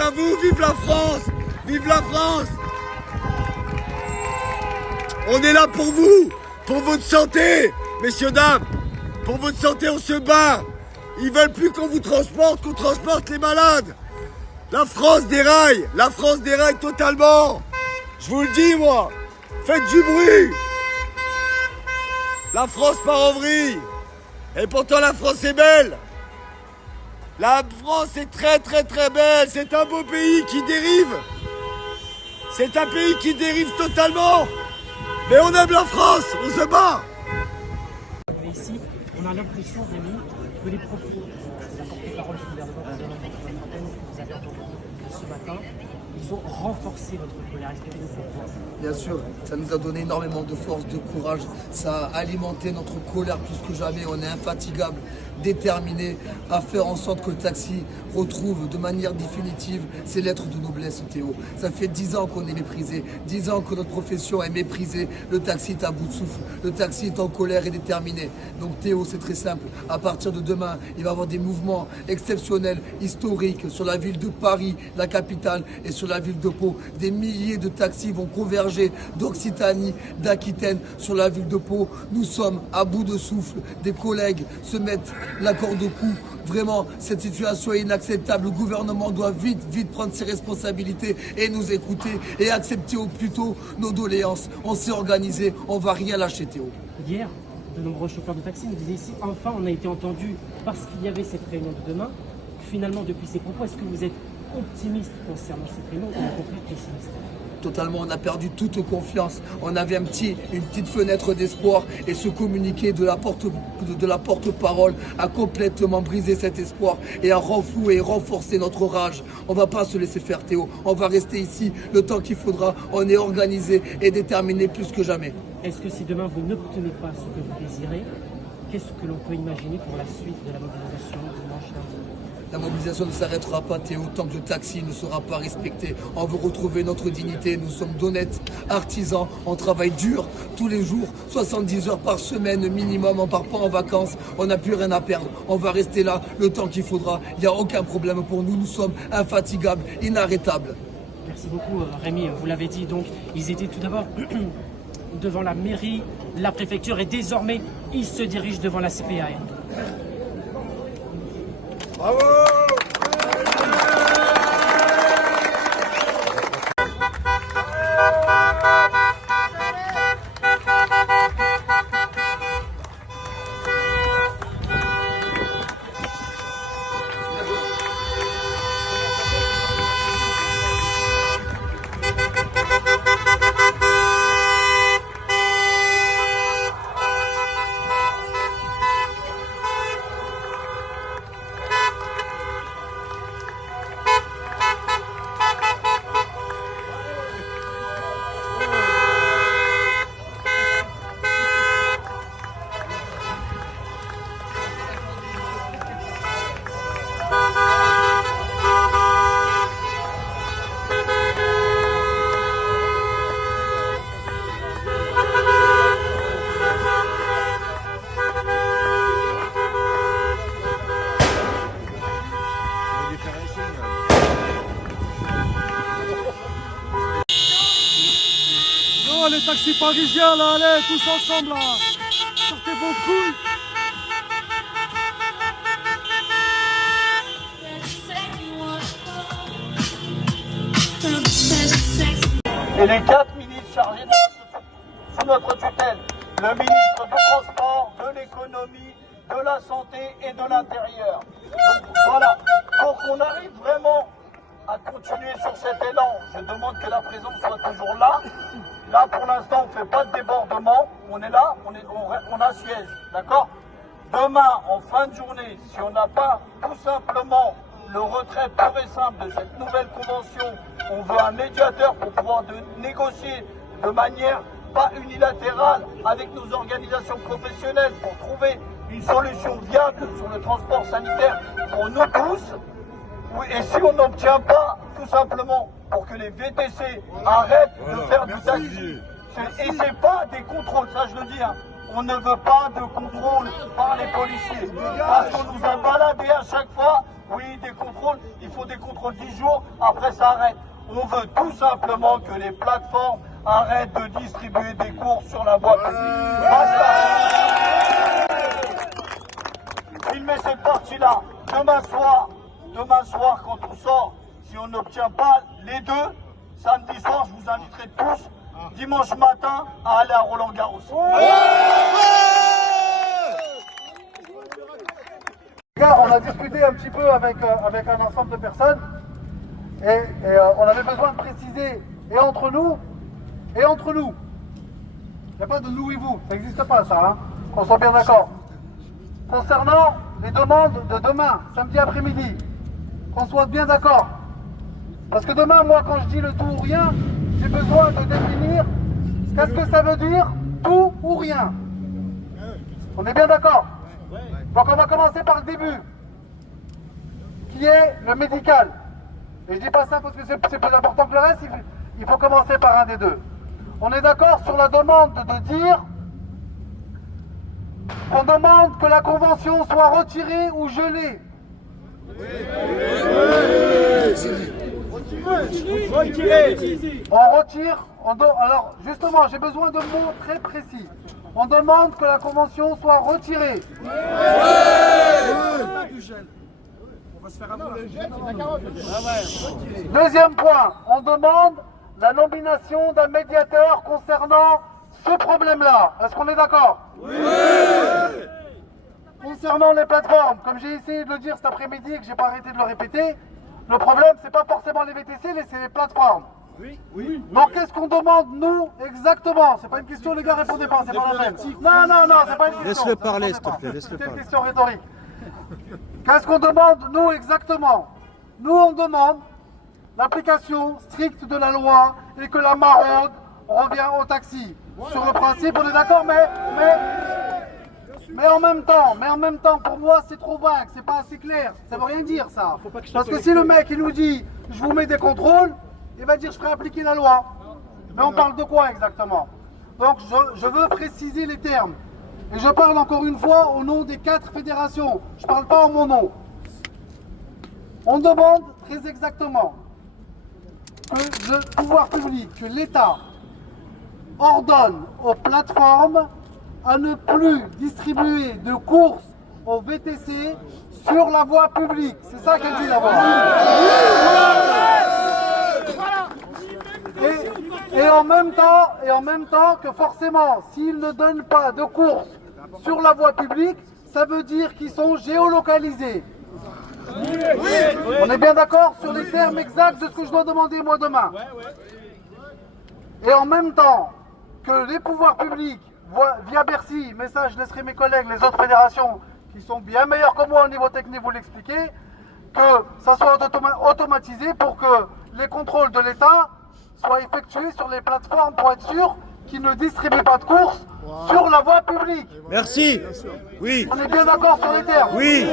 À vous, vive la France! Vive la France! On est là pour vous, pour votre santé, messieurs, dames. Pour votre santé, on se bat. Ils veulent plus qu'on vous transporte, qu'on transporte les malades. La France déraille totalement. Je vous le dis, moi. Faites du bruit. La France part en vrille. Et pourtant, la France est belle. La France est très belle. C'est un beau pays qui dérive. C'est un pays qui dérive totalement. Mais on aime la France, on se bat. Mais ici, on a l'impression, Rémi, que les propos de la porte-parole du gouvernement, que vous avez entendu ce matin, ils ont renforcé votre colère. Expliquez-nous pourquoi. Bien sûr, ça nous a donné énormément de force, de courage. Ça a alimenté notre colère plus que jamais. On est infatigable, déterminé à faire en sorte que le taxi retrouve de manière définitive ses lettres de noblesse, Théo. Ça fait 10 ans qu'on est méprisé, 10 ans que notre profession est méprisée. Le taxi est à bout de souffle, le taxi est en colère et déterminé. Donc Théo, c'est très simple. À partir de demain, il va y avoir des mouvements exceptionnels, historiques sur la ville de Paris, la capitale, et sur la ville de Pau. Des milliers de taxis vont converger d'Occitanie, d'Aquitaine sur la ville de Pau. Nous sommes à bout de souffle. Des collègues se mettent la corde au cou. Vraiment, cette situation est inacceptable. Le gouvernement doit vite prendre ses responsabilités et nous écouter et accepter au plus tôt nos doléances. On s'est organisé, on va rien lâcher, Théo. Hier, de nombreux chauffeurs de taxi nous disaient ici, enfin on a été entendus parce qu'il y avait cette réunion de demain. Finalement, depuis ces propos, est-ce que vous êtes optimiste concernant cette réunion ou au contraire pessimiste? Totalement, on a perdu toute confiance. On avait une petite fenêtre d'espoir et ce communiqué de la porte-parole a complètement brisé cet espoir et a renfloué et renforcé notre rage. On ne va pas se laisser faire, Théo. On va rester ici le temps qu'il faudra. On est organisé et déterminé plus que jamais. Est-ce que si demain vous n'obtenez pas ce que vous désirez, qu'est-ce que l'on peut imaginer pour la suite de la mobilisation dimanche lundi? La mobilisation ne s'arrêtera pas, Théo, tant que le taxi ne sera pas respecté. On veut retrouver notre dignité. Nous sommes d'honnêtes artisans. On travaille dur tous les jours, 70 heures par semaine minimum. On ne part pas en vacances. On n'a plus rien à perdre. On va rester là le temps qu'il faudra. Il n'y a aucun problème pour nous. Nous sommes infatigables, inarrêtables. Merci beaucoup, Rémi. Vous l'avez dit, donc, ils étaient tout d'abord devant la mairie, la préfecture, et désormais, ils se dirigent devant la CPAM. Bravo! Les taxis parisiens là, allez, tous ensemble là, sortez vos couilles. Et les 4 ministres chargés sous notre tutelle, le ministre du Transport, de l'Économie, de la Santé et de l'Intérieur. Donc voilà, pour qu'on arrive vraiment à continuer sur cet élan, je demande que la présence soit toujours là. Là, pour l'instant, on ne fait pas de débordement. On est là, on assiège, d'accord? Demain, en fin de journée, si on n'a pas tout simplement le retrait pur et simple de cette nouvelle convention, on veut un médiateur pour pouvoir négocier de manière pas unilatérale avec nos organisations professionnelles pour trouver une solution viable sur le transport sanitaire pour nous tous. Et si on n'obtient pas, tout simplement, pour que les VTC arrêtent de faire du taxi. Et c'est pas des contrôles, ça je le dis, hein. On ne veut pas de contrôle par les policiers. Parce qu'on nous a baladé à chaque fois Oui, des contrôles, il faut des contrôles 10 jours, après ça arrête. On veut tout simplement que les plateformes arrêtent de distribuer des courses sur la voie publique. Basta. Filmez cette partie-là. Demain soir, quand on sort, si on n'obtient pas les deux, samedi soir, je vous inviterai tous, dimanche matin, à aller à Roland-Garros. On a discuté un petit peu avec un ensemble de personnes et on avait besoin de préciser, et entre nous, il n'y a pas de nous et vous, ça n'existe pas ça, hein, qu'on soit bien d'accord. Concernant les demandes de demain, samedi après-midi, qu'on soit bien d'accord. Parce que demain, moi, quand je dis le tout ou rien, j'ai besoin de définir qu'est-ce que ça veut dire tout ou rien. On est bien d'accord? Donc on va commencer par le début, qui est le médical. Et je dis pas ça parce que c'est plus important que le reste, il faut commencer par un des deux. On est d'accord sur la demande de dire qu'on demande que la convention soit retirée ou gelée. On retire, alors justement j'ai besoin de mots très précis. On demande que la convention soit retirée. Deuxième point, on demande la nomination d'un médiateur concernant ce problème-là. Est-ce qu'on est d'accord? Oui. Concernant les plateformes, comme j'ai essayé de le dire cet après-midi et que j'ai pas arrêté de le répéter, le problème c'est pas forcément les VTC, c'est les plateformes. Oui. Donc qu'est-ce qu'on demande nous exactement? C'est pas une question, les gars, répondez pas, c'est pas la peine. Non, c'est pas une question. Laisse-le parler, s'il te plaît, laisse-le C'est une parler. question rhétorique. Qu'est-ce qu'on demande nous exactement? Nous on demande l'application stricte de la loi et que la maraude revient au taxi. Sur le principe, on est d'accord, mais en même temps, pour moi, c'est trop vague, c'est pas assez clair. Ça veut rien dire, ça. Parce que si le mec, il nous dit, je vous mets des contrôles, il va dire, je ferai appliquer la loi. Mais on parle de quoi exactement? Donc, je veux préciser les termes. Et je parle encore une fois au nom des 4 fédérations. Je ne parle pas en mon nom. On demande très exactement que le pouvoir public, que l'État ordonne aux plateformes à ne plus distribuer de courses aux VTC sur la voie publique. C'est ça qu'elle dit là-bas. Et en même temps que forcément, s'ils ne donnent pas de courses sur la voie publique, ça veut dire qu'ils sont géolocalisés. On est bien d'accord sur les termes exacts de ce que je dois demander moi demain. Et en même temps que les pouvoirs publics, via Bercy, mais ça je laisserai mes collègues, les autres fédérations qui sont bien meilleurs que moi au niveau technique vous l'expliquer, que ça soit automatisé pour que les contrôles de l'État soient effectués sur les plateformes pour être sûr qu'ils ne distribuent pas de courses sur la voie publique. Merci. Oui. On est bien d'accord sur les termes. Oui.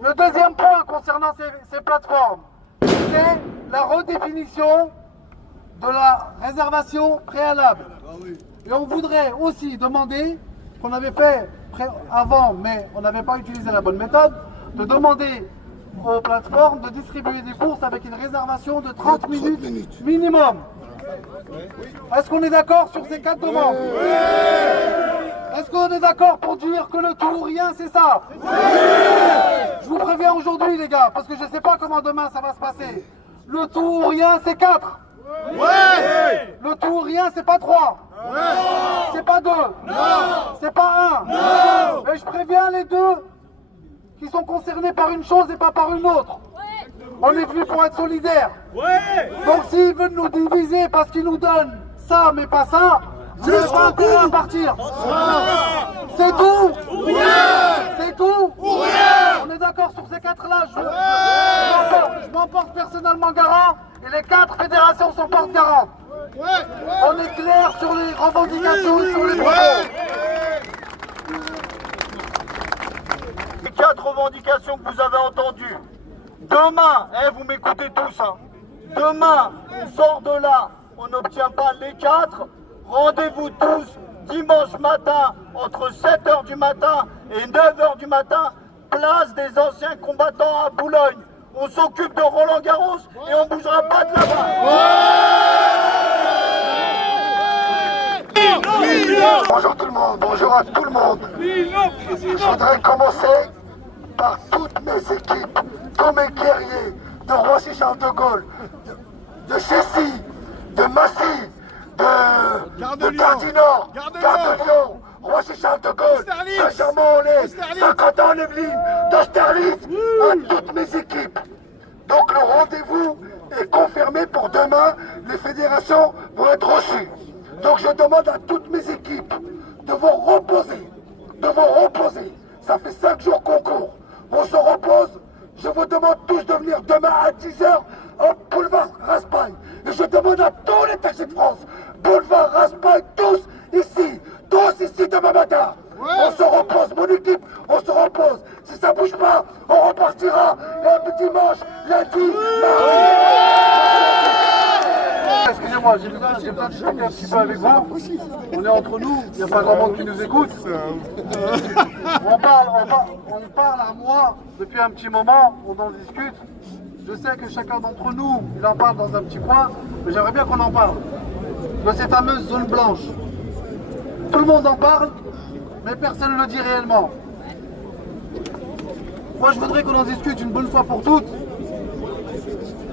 Le deuxième point concernant ces plateformes, c'est la redéfinition de la réservation préalable. Et on voudrait aussi demander, ce qu'on avait fait avant, mais on n'avait pas utilisé la bonne méthode, de demander aux plateformes de distribuer des courses avec une réservation de 30 minutes minimum. Est-ce qu'on est d'accord sur ces 4 demandes? Est-ce qu'on est d'accord pour dire que le tout ou rien, c'est ça? Je vous préviens aujourd'hui, les gars, parce que je ne sais pas comment demain ça va se passer. Le tout ou rien, c'est 4. Le tout ou rien, c'est pas 3. C'est pas 2. C'est pas 1. Mais je préviens les deux qui sont concernés par une chose et pas par une autre. On est venu pour être solidaires. Donc s'ils veulent nous diviser parce qu'ils nous donnent ça mais pas ça, je n'ai pas intérêt à partir. C'est tout. C'est tout. On est d'accord sur ces 4-là. Je m'en porte personnellement garant et les 4 fédérations sont porte-garantes. On est clair sur les revendications et sur les propos. Les 4 revendications que vous avez entendues. Demain, vous m'écoutez tous, hein. Demain, on sort de là, on n'obtient pas les 4. Rendez-vous tous dimanche matin entre 7h du matin et 9h du matin place des anciens combattants à Boulogne. On s'occupe de Roland Garros et on bougera pas de là-bas. Bonjour tout le monde, bonjour à tout le monde. Je voudrais commencer par toutes mes équipes, tous mes guerriers de Roissy-Charles de Gaulle, de Chessy, de Massy, de Gare-du-Nord, Gare de Lyon, Roissy-Charles de Gaulle, Saint-Germain-en-Laye, Saint-Quentin-en-Yvelines, d'Austerlitz, à toutes mes équipes. Donc le rendez-vous est confirmé pour demain, les fédérations vont être reçues. Donc je demande à toutes mes équipes de vous reposer, Ça fait 5 jours qu'on court, on se repose. Je vous demande tous de venir demain à 10h au boulevard Raspail. Et je demande à tous les taxis de France, boulevard Raspail, tous ici demain matin. On se repose, mon équipe, on se repose. Si ça bouge pas, on repartira le dimanche, lundi, mardi. Excusez-moi, j'ai besoin de discuter un petit peu avec vous. On est entre nous, il n'y a pas grand monde qui nous écoute. On parle à moi depuis un petit moment, on en discute. Je sais que chacun d'entre nous, il en parle dans un petit coin, mais j'aimerais bien qu'on en parle. De ces fameuses zones blanches. Tout le monde en parle, mais personne ne le dit réellement. Moi, je voudrais qu'on en discute une bonne fois pour toutes.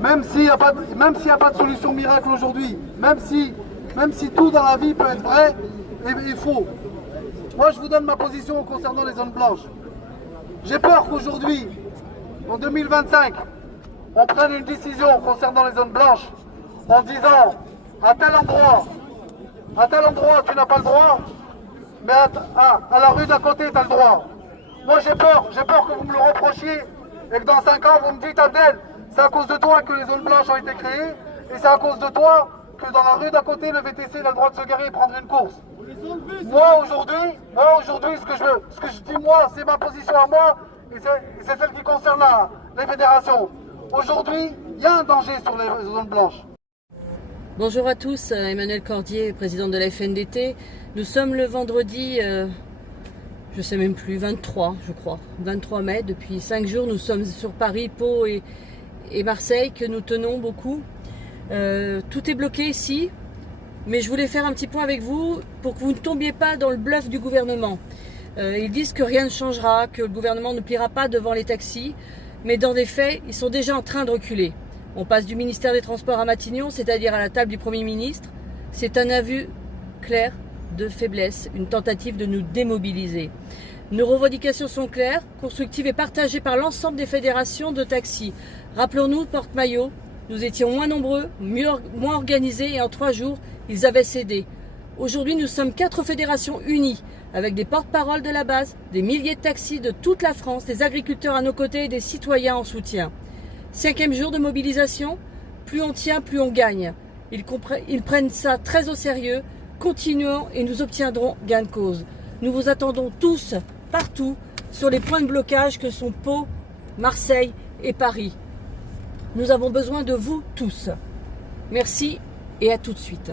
Même s'il n'y a pas de solution miracle aujourd'hui, même si tout dans la vie peut être vrai et faux. Moi, je vous donne ma position concernant les zones blanches. J'ai peur qu'aujourd'hui, en 2025, on prenne une décision concernant les zones blanches en disant à tel endroit, tu n'as pas le droit, mais à la rue d'à côté, tu as le droit. Moi, j'ai peur que vous me le reprochiez et que dans 5 ans, vous me dites, Abdel, c'est à cause de toi que les zones blanches ont été créées et c'est à cause de toi que dans la rue d'à côté, le VTC il a le droit de se garer et prendre une course. Moi, aujourd'hui, ce que je dis, moi, c'est ma position à moi et c'est celle qui concerne les fédérations. Aujourd'hui, il y a un danger sur les zones blanches. Bonjour à tous, Emmanuel Cordier, président de la FNDT. Nous sommes le vendredi, je sais même plus, 23 je crois, 23 mai. Depuis 5 jours, nous sommes sur Paris, Pau et Marseille, que nous tenons beaucoup. Tout est bloqué ici, mais je voulais faire un petit point avec vous pour que vous ne tombiez pas dans le bluff du gouvernement. Ils disent que rien ne changera, que le gouvernement ne pliera pas devant les taxis, mais dans des faits, ils sont déjà en train de reculer. On passe du ministère des Transports à Matignon, c'est-à-dire à la table du Premier ministre. C'est un aveu clair de faiblesse, une tentative de nous démobiliser. Nos revendications sont claires, constructives et partagées par l'ensemble des fédérations de taxis. Rappelons-nous, porte-maillot, nous étions moins nombreux, moins organisés et en 3 jours, ils avaient cédé. Aujourd'hui, nous sommes 4 fédérations unies, avec des porte-paroles de la base, des milliers de taxis de toute la France, des agriculteurs à nos côtés et des citoyens en soutien. 5e jour de mobilisation, plus on tient, plus on gagne. Ils prennent ça très au sérieux, continuons et nous obtiendrons gain de cause. Nous vous attendons tous, partout, sur les points de blocage que sont Pau, Marseille et Paris. Nous avons besoin de vous tous. Merci et à tout de suite.